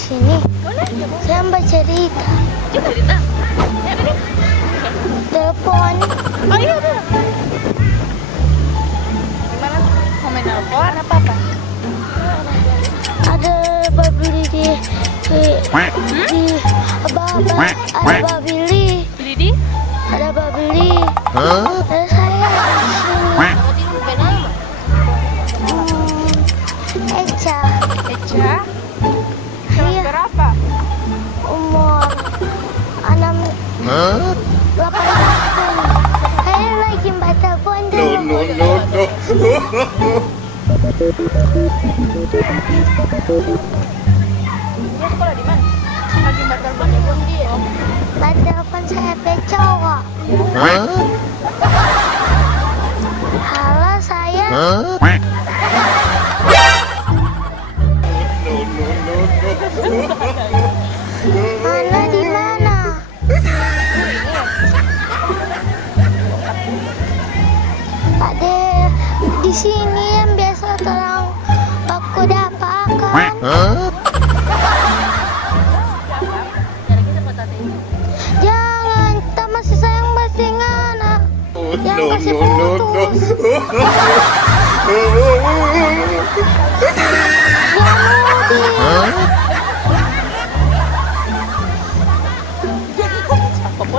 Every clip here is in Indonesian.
sini. Saya baca cerita. Cerita. Ya, ini. Telepon. Oh iya, udah. Gimana? Mau main telepon apa? Ada babi di abah ada babili. Beli di? Ada babili. Ada saya. Eca. Eca. Iya. Berapa? Umur 8 tahun. Saya lagi baca telepon dulu. No. Dia sekolah di mana? Lagi baca telepon dia. Baca telepon saya cowok. Halo saya. Mana di mana? Ada di sini yang biasa tolong aku dapatkan. Jangan, kita masih sayang basingan. Yang kasih putus.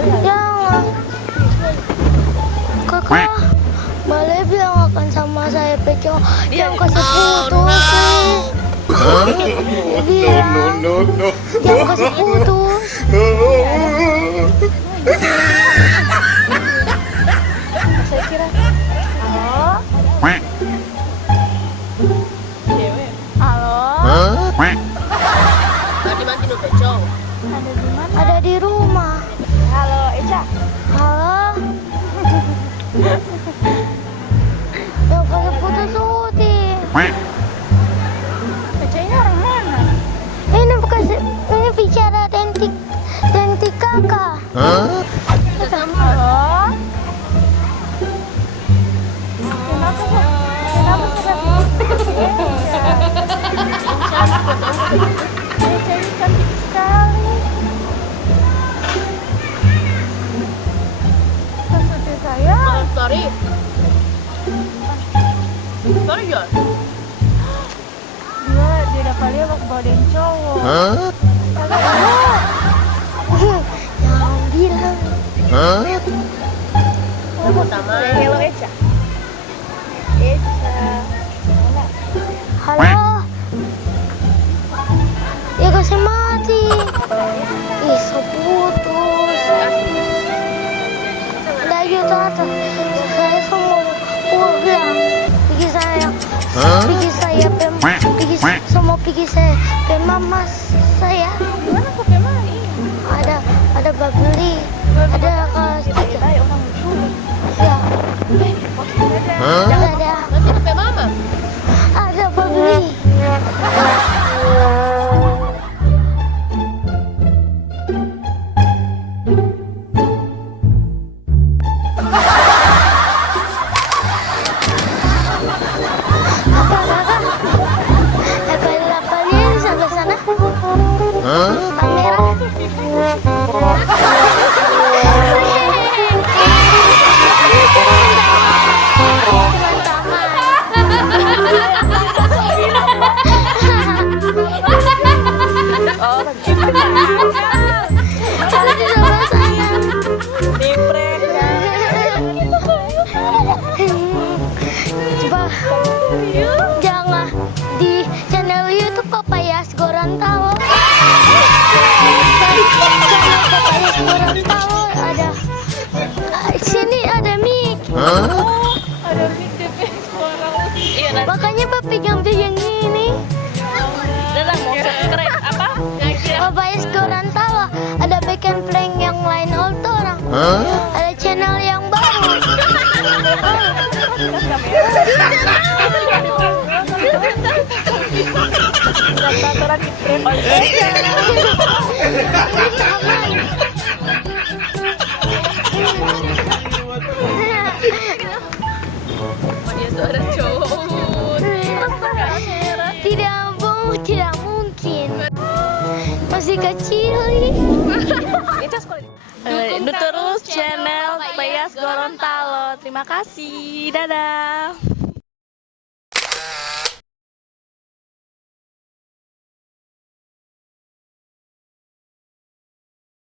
Jangan. Kakak boleh bilang akan sama saya peco yang kasih putus. Bilang yang kasih putus. Saya kira. Halo. Cewek. Halo. Tadi mati do pecong. Ada di mana? Ada di rumah. Halo, Eca. Halo. Yang kasih putus Uti. Eca ini orang mana? Ini bicara dentik kakak. Halo. Kenapa kok? Kenapa sudah? Eca ini cantik sekali. Maksudnya saya. Story. Story ya? Dia dapat dia mau bawain cowok. Kagak tahu. Jangan bilang. Kamu sama. Hello Eca. Eca. Halo. Ya kasih mati. Ih, seputus. Udah gitu aja. Saya semua pulang. Pergi saya ke mama saya. Gimana kok kemari? Ada babeli. Ada kelas 3. Orang menculik. Ya. Jangan Ada. nanti sampai mama. Ada babeli. Jangan di channel YouTube Papayas Gorontalo. Channel Papayas Gorontalo ada sini ada mic. Ada mic DP suara. Iya, Makanya Bapak ngambil yang ini. udah lah mau subscribe apa? Papayas Gorontalo ada back and prank yang lain orang. Ada channel yang baru. Peraturan di print. Dia suara cowok. Tidak mungkin. Dukung terus channel Peyas Gorontalo. Terima kasih. Dadah.